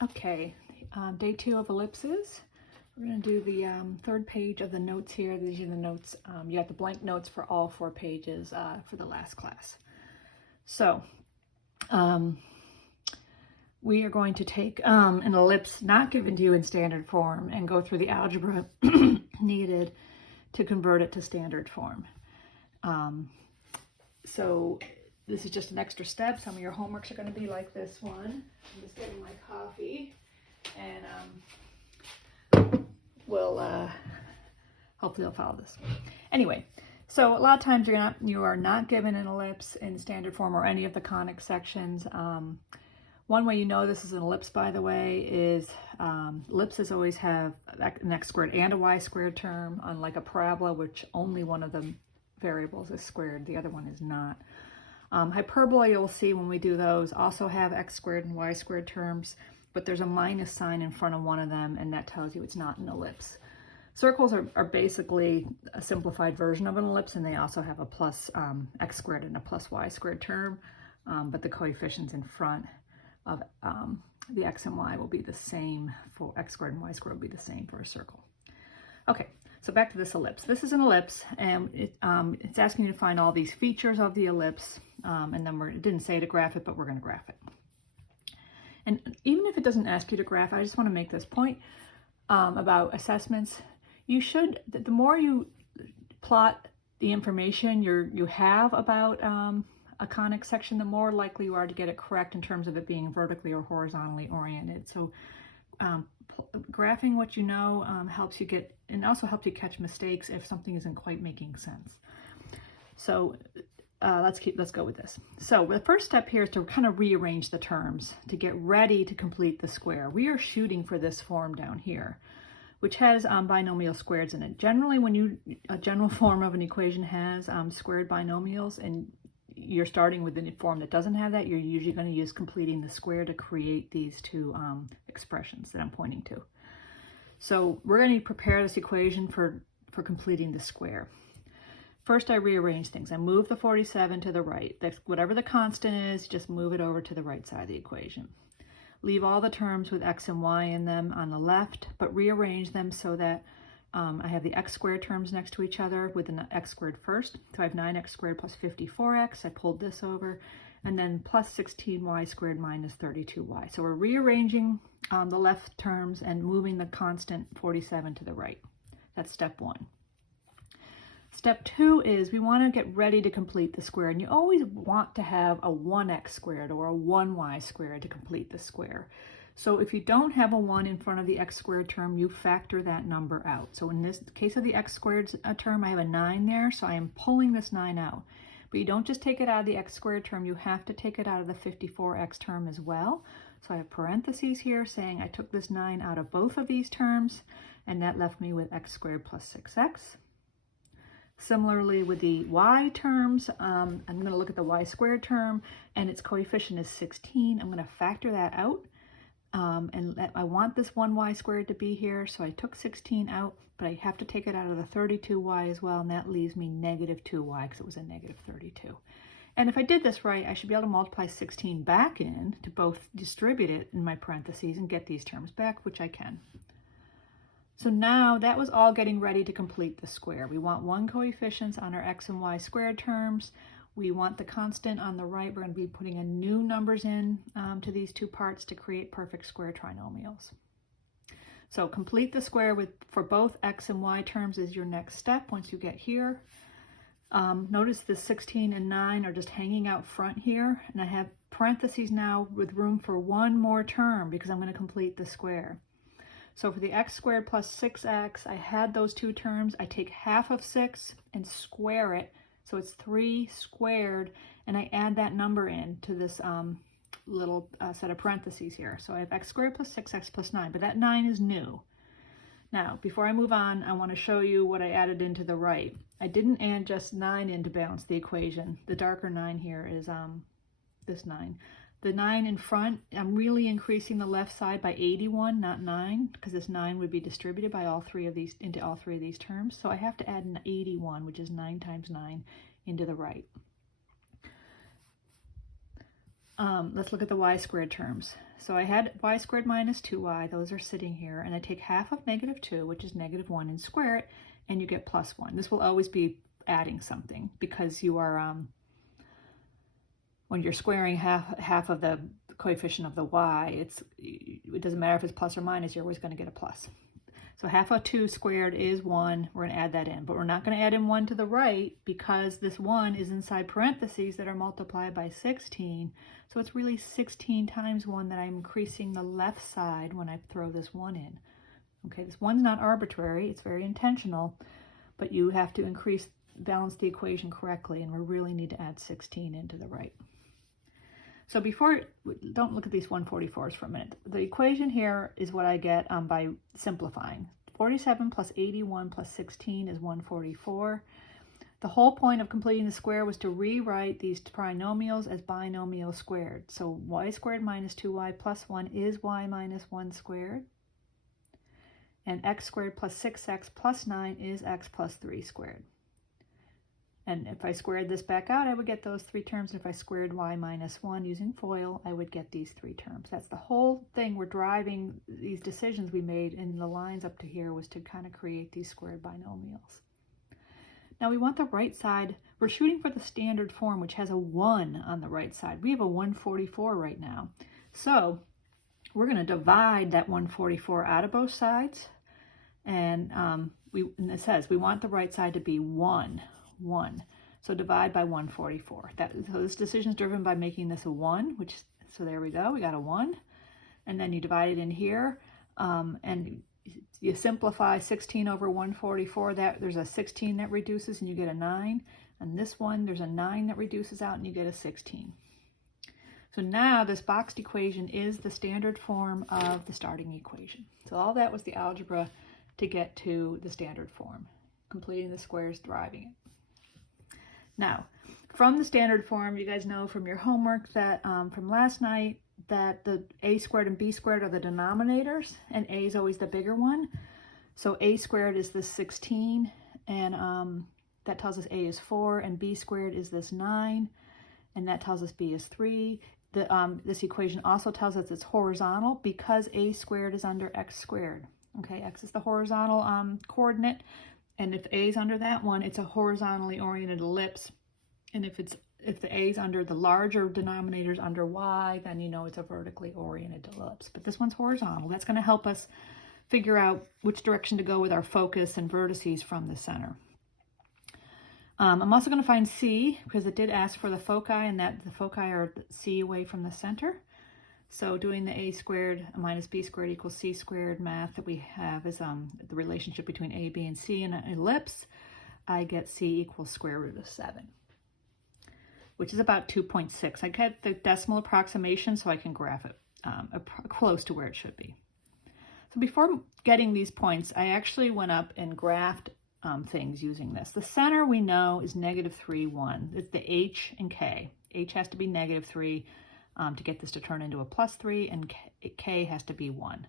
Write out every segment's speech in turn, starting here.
Okay, day 2 of ellipses. We're going to do the third page of the notes here. These are the notes. You got the blank notes for all 4 pages for the last class. So we are going to take an ellipse not given to you in standard form and go through the algebra needed to convert it to standard form. So this is just an extra step. Some of your homeworks are going to be like this one. I'm just getting my coffee, and hopefully you'll follow this. Anyway, so a lot of times you are not given an ellipse in standard form or any of the conic sections. One way you know this is an ellipse, by the way, is ellipses always have an x squared and a y squared term, unlike a parabola, which only one of the variables is squared, the other one is not. Hyperbola, you'll see when we do those, also have x squared and y squared terms, but there's a minus sign in front of one of them, and that tells you it's not an ellipse. Circles are basically a simplified version of an ellipse, and they also have a plus x squared and a plus y squared term, but the coefficients in front of the x and y will be the same for x squared, and y squared will be the same for a circle. Okay, so back to this ellipse. This is an ellipse, and it's asking you to find all these features of the ellipse, and then it didn't say to graph it, but we're going to graph it. And even if it doesn't ask you to graph, I just want to make this point about assessments. You should, the more you plot the information you have about a conic section, the more likely you are to get it correct in terms of it being vertically or horizontally oriented. So graphing what you know helps you get, and also helps you catch mistakes if something isn't quite making sense. So let's go with this. So the first step here is to kind of rearrange the terms to get ready to complete the square. We are shooting for this form down here, which has binomial squareds in it. Generally, when a general form of an equation has squared binomials, and you're starting with a form that doesn't have that, you're usually going to use completing the square to create these two expressions that I'm pointing to. So we're going to prepare this equation for completing the square. First, I rearrange things. I move the 47 to the right. Whatever the constant is, just move it over to the right side of the equation. Leave all the terms with x and y in them on the left, but rearrange them so that I have the x squared terms next to each other with an x squared first. So I have 9x squared plus 54x. I pulled this over. And then plus 16y squared minus 32y. So we're rearranging the left terms and moving the constant 47 to the right. That's step 1. Step 2 is we want to get ready to complete the square, and you always want to have a 1x squared or a 1y squared to complete the square. So if you don't have a 1 in front of the x squared term, you factor that number out. So in this case of the x squared term, I have a 9 there, so I am pulling this 9 out. But you don't just take it out of the x squared term, you have to take it out of the 54x term as well. So I have parentheses here saying I took this 9 out of both of these terms, and that left me with x squared plus 6x. Similarly with the y terms, I'm going to look at the y squared term, and its coefficient is 16. I'm going to factor that out, and I want this 1y squared to be here, so I took 16 out, but I have to take it out of the 32y as well, and that leaves me negative 2y because it was a negative 32. And if I did this right, I should be able to multiply 16 back in to both distribute it in my parentheses and get these terms back, which I can. So now that was all getting ready to complete the square. We want 1 coefficients on our x and y squared terms. We want the constant on the right. We're going to be putting in new numbers in to these two parts to create perfect square trinomials. So complete the square for both x and y terms is your next step once you get here. Notice the 16 and 9 are just hanging out front here, and I have parentheses now with room for one more term because I'm going to complete the square. So for the x squared plus 6x, I had those two terms. I take half of 6 and square it, so it's 3 squared, and I add that number in to this little set of parentheses here. So I have x squared plus 6x plus 9, but that 9 is new. Now, before I move on, I want to show you what I added into the right. I didn't add just 9 in to balance the equation. The darker 9 here is this 9. The 9 in front, I'm really increasing the left side by 81, not 9, because this 9 would be distributed by all three of these into all three of these terms. So I have to add an 81, which is 9 times 9, into the right. let's look at the y squared terms. So I had y squared minus 2y, those are sitting here, and I take half of negative 2, which is negative 1, and square it, and you get plus 1. This will always be adding something because you are, when you're squaring half of the coefficient of the y, it doesn't matter if it's plus or minus, you're always going to get a plus. So half of 2 squared is 1. We're going to add that in, but we're not going to add in 1 to the right because this 1 is inside parentheses that are multiplied by 16. So it's really 16 times 1 that I'm increasing the left side when I throw this 1 in. Okay, this 1's not arbitrary. It's very intentional, but you have to balance the equation correctly, and we really need to add 16 into the right. So don't look at these 144s for a minute. The equation here is what I get by simplifying. 47 plus 81 plus 16 is 144. The whole point of completing the square was to rewrite these trinomials as binomials squared. So y squared minus 2y plus 1 is y minus 1 squared. And x squared plus 6x plus 9 is x plus 3 squared. And if I squared this back out, I would get those 3 terms. If I squared y minus 1 using FOIL, I would get these 3 terms. That's the whole thing we're driving. These decisions we made in the lines up to here was to kind of create these squared binomials. Now we want the right side. We're shooting for the standard form, which has a 1 on the right side. We have a 144 right now. So we're going to divide that 144 out of both sides. And it says we want the right side to be 1. So divide by 144. So this decision is driven by making this a 1, so there we go, we got a 1. And then you divide it in here, and you simplify 16 over 144. There's a 16 that reduces and you get a 9. And this one, there's a 9 that reduces out and you get a 16. So now this boxed equation is the standard form of the starting equation. So all that was the algebra to get to the standard form, completing the squares, deriving it. Now, from the standard form, you guys know from your homework that from last night that the a squared and b squared are the denominators, and a is always the bigger one. So a squared is this 16, and that tells us a is 4, and b squared is this 9, and that tells us b is 3. This equation also tells us it's horizontal because a squared is under x squared. Okay, x is the horizontal coordinate. And if a is under that one, it's a horizontally oriented ellipse. And if the a is under the larger denominators under y, then you know it's a vertically oriented ellipse. But this one's horizontal. That's going to help us figure out which direction to go with our focus and vertices from the center. I'm also going to find C because it did ask for the foci, and that the foci are C away from the center. So doing the a squared minus b squared equals c squared math that we have is the relationship between a, b, and c in an ellipse. I get c equals square root of 7, which is about 2.6. I get the decimal approximation so I can graph it close to where it should be. So before getting these points, I actually went up and graphed things using this. The center we know is negative 3, 1. It's the h and k. H has to be negative 3. To get this to turn into a plus 3, and k has to be 1.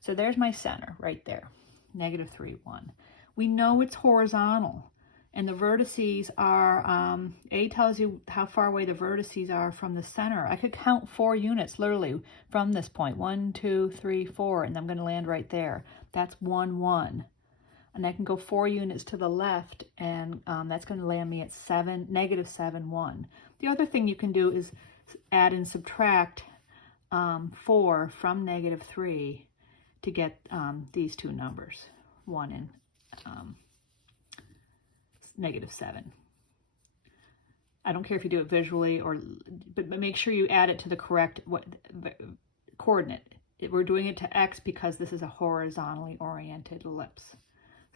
So there's my center right there, negative 3, 1. We know it's horizontal, and the vertices are, A tells you how far away the vertices are from the center. I could count 4 units literally from this point, 1, 2, 3, 4, and I'm going to land right there. That's 1, 1. And I can go 4 units to the left, and that's going to land me at negative 7, 1. The other thing you can do is add and subtract 4 from negative 3 to get these two numbers, 1 and negative 7. I don't care if you do it visually, but make sure you add it to the correct coordinate. We're doing it to x because this is a horizontally oriented ellipse.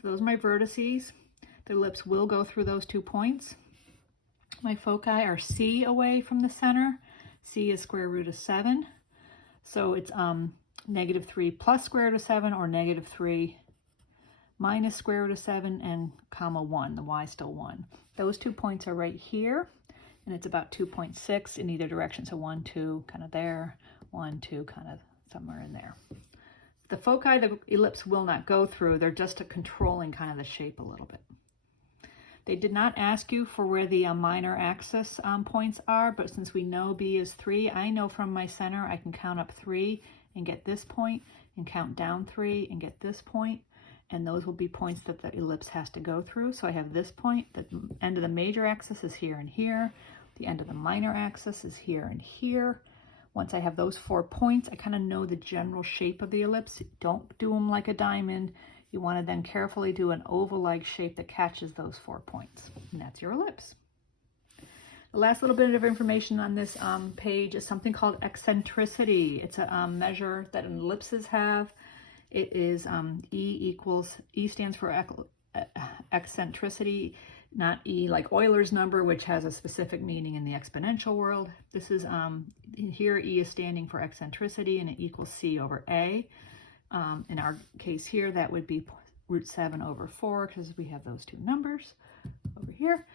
So those are my vertices. The ellipse will go through those 2 points. My foci are C away from the center. C is square root of 7. So it's negative 3 plus square root of 7, or negative 3 minus square root of 7, and comma 1. The y is still 1. Those 2 points are right here, and it's about 2.6 in either direction. So 1, 2, kind of there. 1, 2, kind of somewhere in there. The foci the ellipse will not go through. They're just controlling kind of the shape a little bit. They did not ask you for where the minor axis points are, but since we know B is 3, I know from my center I can count up 3 and get this point, and count down 3 and get this point, and those will be points that the ellipse has to go through. So I have this point, the end of the major axis is here and here, the end of the minor axis is here and here. Once I have those 4 points, I kind of know the general shape of the ellipse. Don't do them like a diamond. You want to then carefully do an oval-like shape that catches those 4 points. And that's your ellipse. The last little bit of information on this page is something called eccentricity. It's a measure that ellipses have. It is E stands for eccentricity, not E like Euler's number, which has a specific meaning in the exponential world. This is, here E is standing for eccentricity, and it equals C over A. In our case here, that would be root 7 over 4, because we have those two numbers over here.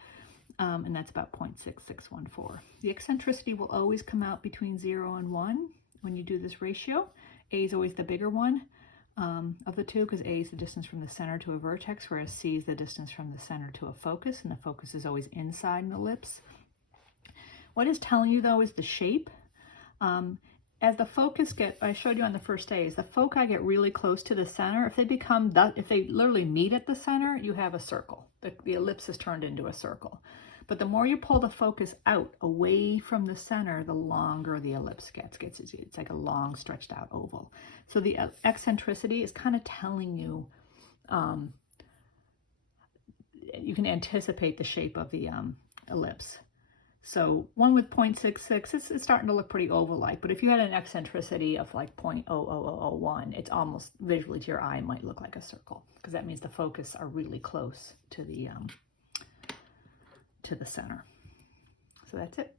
And that's about 0.6614. The eccentricity will always come out between 0 and 1 when you do this ratio. A is always the bigger one of the two, because A is the distance from the center to a vertex, whereas C is the distance from the center to a focus, and the focus is always inside an ellipse. What it's telling you, though, is the shape. As the focus I showed you on the first day, as the foci get really close to the center, if they literally meet at the center, you have a circle. The ellipse is turned into a circle. But the more you pull the focus out, away from the center, the longer the ellipse gets. It's like a long, stretched out oval. So the eccentricity is kind of telling you, you can anticipate the shape of the ellipse. So one with 0.66, it's starting to look pretty oval-like, but if you had an eccentricity of like 0.00001, it's almost visually to your eye might look like a circle, because that means the focus are really close to the center. So that's it.